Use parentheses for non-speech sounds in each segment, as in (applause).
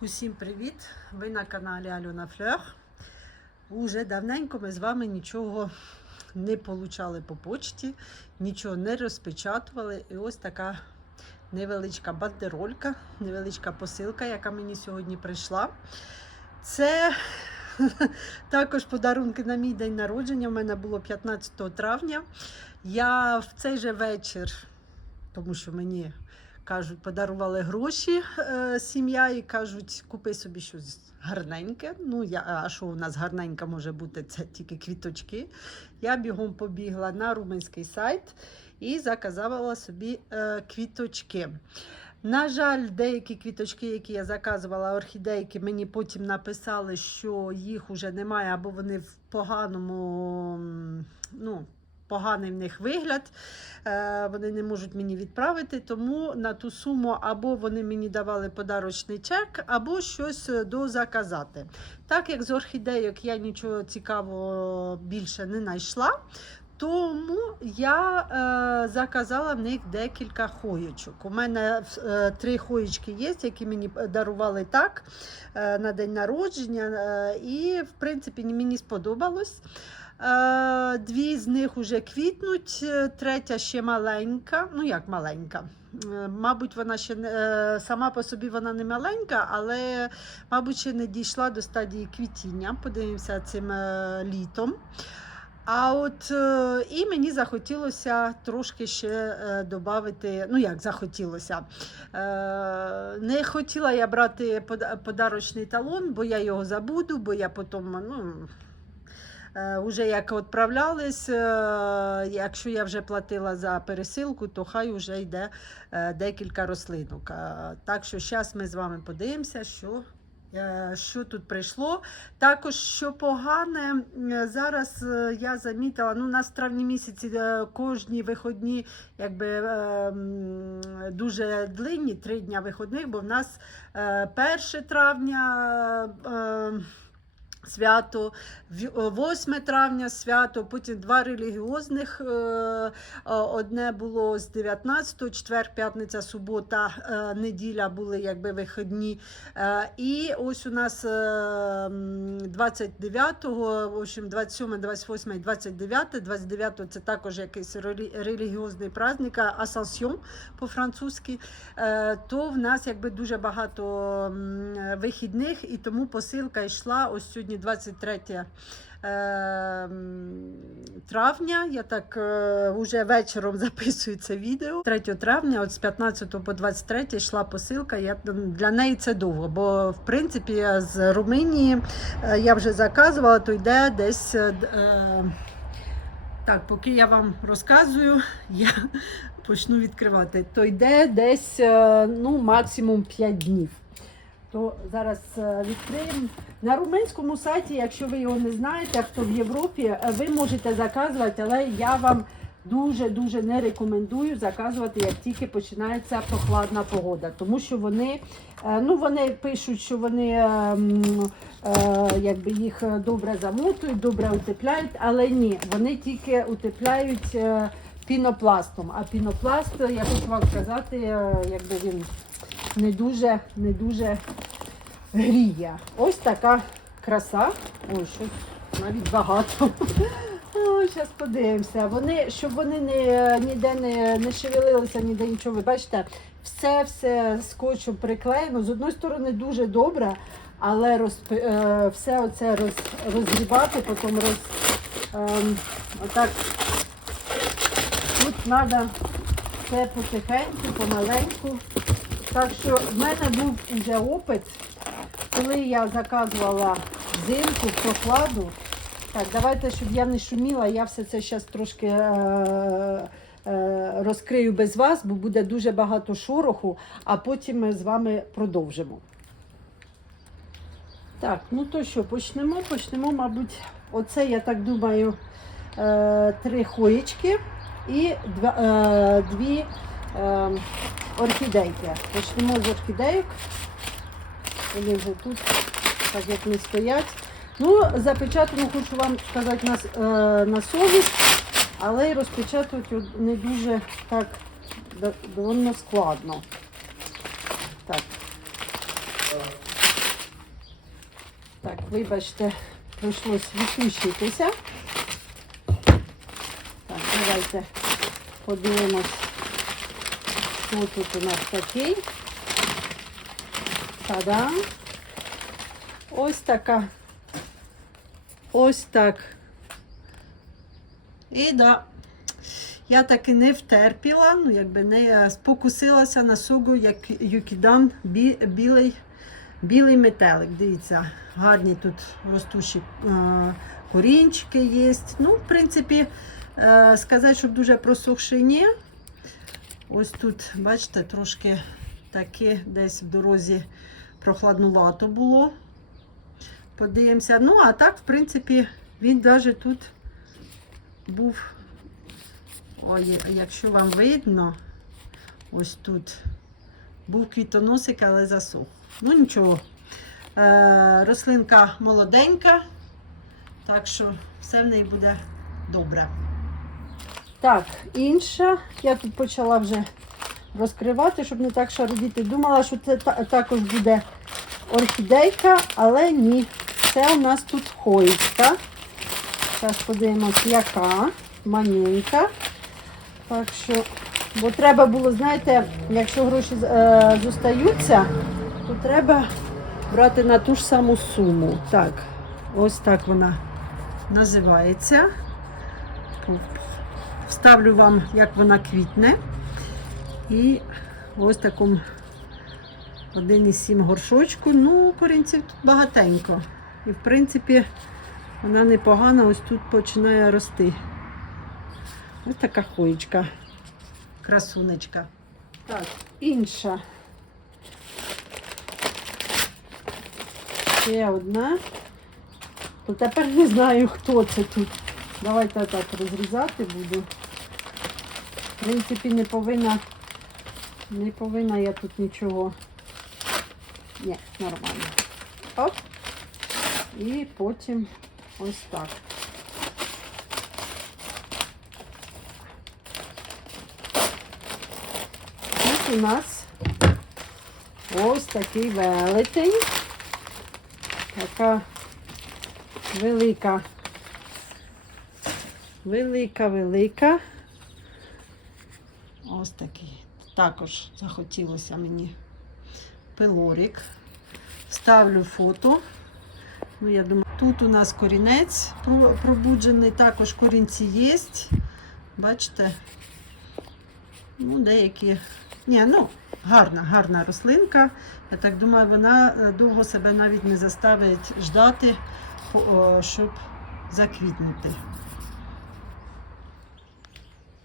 Усім привіт! Ви на каналі Альона Флер. Уже давненько ми з вами нічого не получали по почті, нічого не розпечатували. І ось така невеличка бандеролька, невеличка посилка, яка мені сьогодні прийшла. Це (laughs) також подарунки на мій день народження. У мене було 15 травня. Я в цей же вечір, тому що мені кажуть, подарували гроші е, сім'я і кажуть, купи собі щось гарненьке. Ну, я, а що у нас гарненьке може бути? Це тільки квіточки. Я бігом побігла на румунський сайт і заказала собі е, квіточки. На жаль, деякі квіточки, які я заказувала, орхідейки, мені потім написали, що їх уже немає, або вони в поганому, ну, поганий в них вигляд. Е, Вони не можуть мені відправити, тому на ту суму або вони мені давали подарочний чек, або щось е, дозаказати. Так як з орхідейок я нічого цікавого більше не знайшла. Тому я е, заказала в них декілька хоєчок. У мене е, три хоєчки є, які мені дарували так е, на день народження. Е, і, в принципі, мені сподобалось. Е, Дві з них вже квітнуть, е, третя ще маленька. Ну як маленька? Е, Мабуть, вона ще не сама по собі вона не маленька, але, мабуть, ще не дійшла до стадії квітіння. Подивимося цим літом. А от і мені захотілося трошки ще додати, ну як захотілося. Не хотіла я брати подарочний талон, бо я його забуду, бо я потім, ну. Е, Уже як відправлялись, е, якщо я вже платила за пересилку, то хай вже йде е, декілька рослинок. Так що зараз ми з вами подивимося, що, що тут прийшло. Також що погане, зараз я замітила, ну у нас в травні місяці кожні виходні якби, дуже длинні, три дня виходних, бо в нас е, 1 травня. Е, Свято, ві- 8 травня свято, потім два релігіозних. е, е, Одне було з 19, четвер, п'ятниця, субота, е, неділя були якби вихідні. Е, І ось у нас е, м, 29-го, в общем, 27, 28 і 29. 29 це також якийсь релігіозний праздник, Асансьон по-французьки. Е, То в нас якби дуже багато вихідних, і тому посилка йшла ось сьогодні 23 е, м, травня. Я так е, вже вечором (laughs) записую це відео. 3 травня, от з 15 по 23 йшла посилка. Я, для неї це довго, бо в принципі з Румунії е, я вже заказувала, то йде десь. е, е, так, поки я вам розказую, (laughs) я почну відкривати. То йде десь е, ну, максимум 5 днів. То зараз е, відкриємо. На румунському сайті, якщо ви його не знаєте, хто в Європі, е, ви можете заказувати, але я вам дуже-дуже не рекомендую заказувати, як тільки починається прохладна погода. Тому що вони, е, ну, вони пишуть, що вони е, е, якби їх добре замотують, добре утепляють, але ні, вони тільки утепляють пінопластом. А пінопласт, я хочу вам сказати, якби він не дуже, не дуже гріє. Ось така краса. Ой, щось навіть багато. Зараз подивимося. Вони, щоб вони не, ніде не, не шевелилися, ніде нічого. Ви бачите, все все скотчем приклеєно. З одної сторони дуже добре, але роз, е, все оце роз, розгрібати, потім роз, ем, отак. Тут треба все потихеньку, помаленьку. Так що в мене був вже опит, коли я заказувала взимку, прохладу. Так, давайте, щоб я не шуміла, я все це зараз трошки е- е- розкрию без вас, бо буде дуже багато шороху, а потім ми з вами продовжимо. Так, ну то що, почнемо? Почнемо, мабуть, оце, я так думаю, е- три хоєчки і два, е- дві е- орхідейки. Почнемо з орхідейок. Вони вже тут, так не стоять. Ну, запечатано хочу вам сказати на, с- е, на совість, але от не дуже так до- довольно складно. Так. вибачте, прийшлось відключитися. Так, давайте подивимось, що тут у нас такий. Та-дам! Ось така. Ось так. І да. Я таки не втерпіла, ну якби не е, спокусилася на сугу, як юкідан бі, білий, білий метелик. Дивіться, гарні тут ростущі е, корінчики є. Ну, в принципі, е, сказати, щоб дуже просохший, ні. Ось тут, бачите, трошки таке десь в дорозі прохладнувато було. Подивимося. Ну, а так, в принципі, він навіть тут був. Ой, якщо вам видно, ось тут був квітоносик, але засух. Ну нічого. Е, рослинка молоденька, так що все в неї буде добре. Так, інша. Я тут почала вже розкривати, щоб не так шарудіти. Думала, що це також буде орхідейка, але ні. Це у нас тут хоїчка. Зараз подивимось, яка маленька. Так що, бо треба було, знаєте, якщо гроші е, зостаються, то треба брати на ту ж саму суму. Так, ось так вона називається. Вставлю вам, як вона квітне. І ось такому 1,7 горшочку. Ну, корінців тут багатенько. І в принципі, вона непогана, ось тут починає рости. Ось така хоєчка. Красунечка. Так, інша. Ще одна. То тепер не знаю, хто це тут. Давайте так розрізати буду. В принципі, не повинна, не повинна я тут нічого. Ні, нормально. Оп. І потім ось так. Тут у нас ось такий велетень. Така велика. Велика, велика. Ось такий. Також захотілося мені пилорик. Ставлю фото. Ну, я думаю, тут у нас корінець пробуджений, також корінці є. Бачите? Ну, деякі. Ні, ну, гарна, гарна рослинка. Я так думаю, вона е, довго себе навіть не заставить ждати, щоб заквітнути.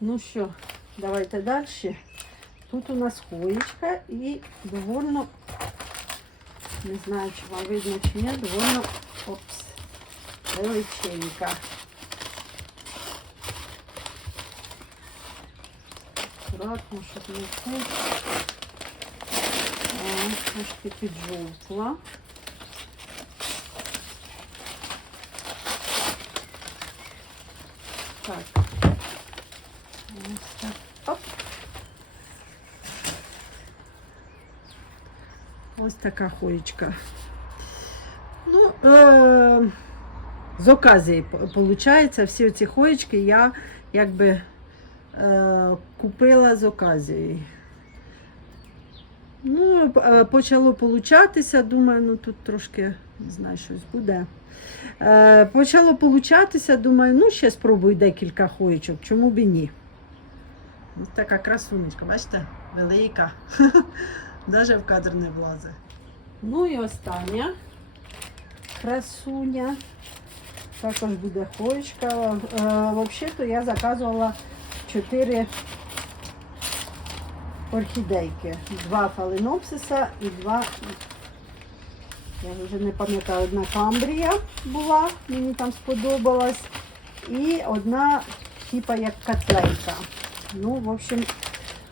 Ну що, давайте далі. Тут у нас хоєчка і довольно, не знаю, чи вам видно чи ні, довольно опс, величенька. Аккуратно, щоб не тут. О, трошки піджовтла. Так. Ось така хоєчка. Ну, е- з оказії виходить, всі ці хоєчки я якби е- купила з оказії. Ну, е, почало получатися, думаю, ну тут трошки, не знаю, щось буде. Е, почало получатися, думаю, ну ще спробую декілька хоєчок, чому б і ні. Ось така красунечка, бачите, велика. (laughs) Навіть в кадр не влазить. Ну і остання красуня. Також буде хоєчка. Е, Взагалі-то я заказувала 4 орхідейки. Два фаленопсиса і два. Я вже не пам'ятаю, одна камбрія була, мені там сподобалась. І одна, типа як котлейка. Ну, в общем,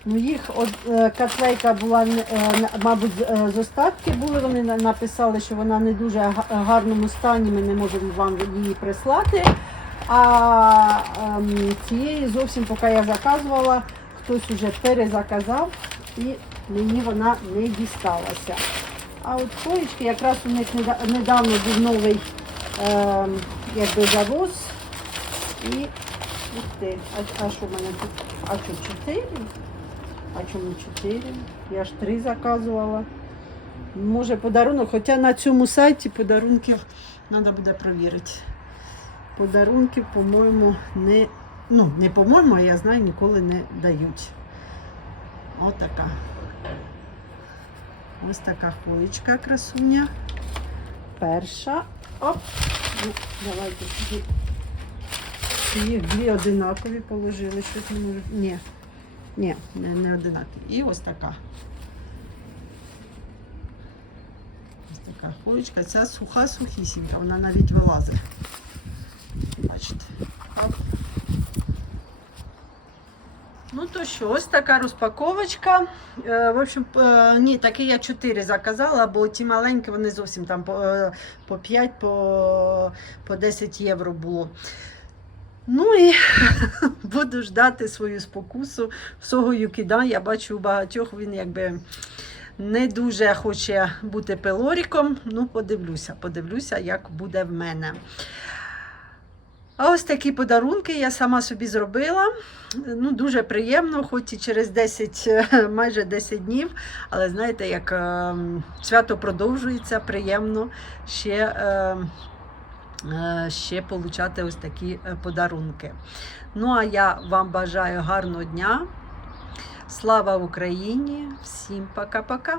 ну їх от, е, котлейка була, е, мабуть, е, остатки були. Вони написали, що вона не дуже га- гарному стані, ми не можемо вам її прислати. А ем, цієї зовсім, поки я заказувала, хтось уже перезаказав і мені вона не дісталася. А от поїчки якраз у них недавно був новий е, якби завоз. І ух ти, а, а що в мене тут? А що, чотири? А чому чотири? Я ж три заказувала. Може подарунок, хоча на цьому сайті подарунків треба буде перевірити. Подарунків, по-моєму, не, ну, не по-моєму, а я знаю, ніколи не дають. Отака. Ось така хвоєчка красуня. Перша. Оп. Ну, давайте сюди. Дві одинакові положили, щось не можу. Ні. Ні, не, одинакові. І ось така. Ось така хвоєчка. Ця суха сухісінька, вона навіть вилазить. Бачите. Ну то що, ось така розпаковочка. Е, в общем, е, ні, такі я 4 заказала, бо ті маленькі вони зовсім там по, е, по 5, по, по 10 євро було. Ну і (laughs) буду ждати свою спокусу. Всього юкіда. Я бачу у багатьох він якби не дуже хоче бути пелоріком. Ну, подивлюся, подивлюся, як буде в мене. А ось такі подарунки я сама собі зробила. Ну, дуже приємно, хоч і через 10, е, (laughs) майже 10 днів. Але знаєте, як е, свято продовжується, приємно ще, е, е, ще получати ось такі е, подарунки. Ну, а я вам бажаю гарного дня. Слава Україні! Всім пока-пока!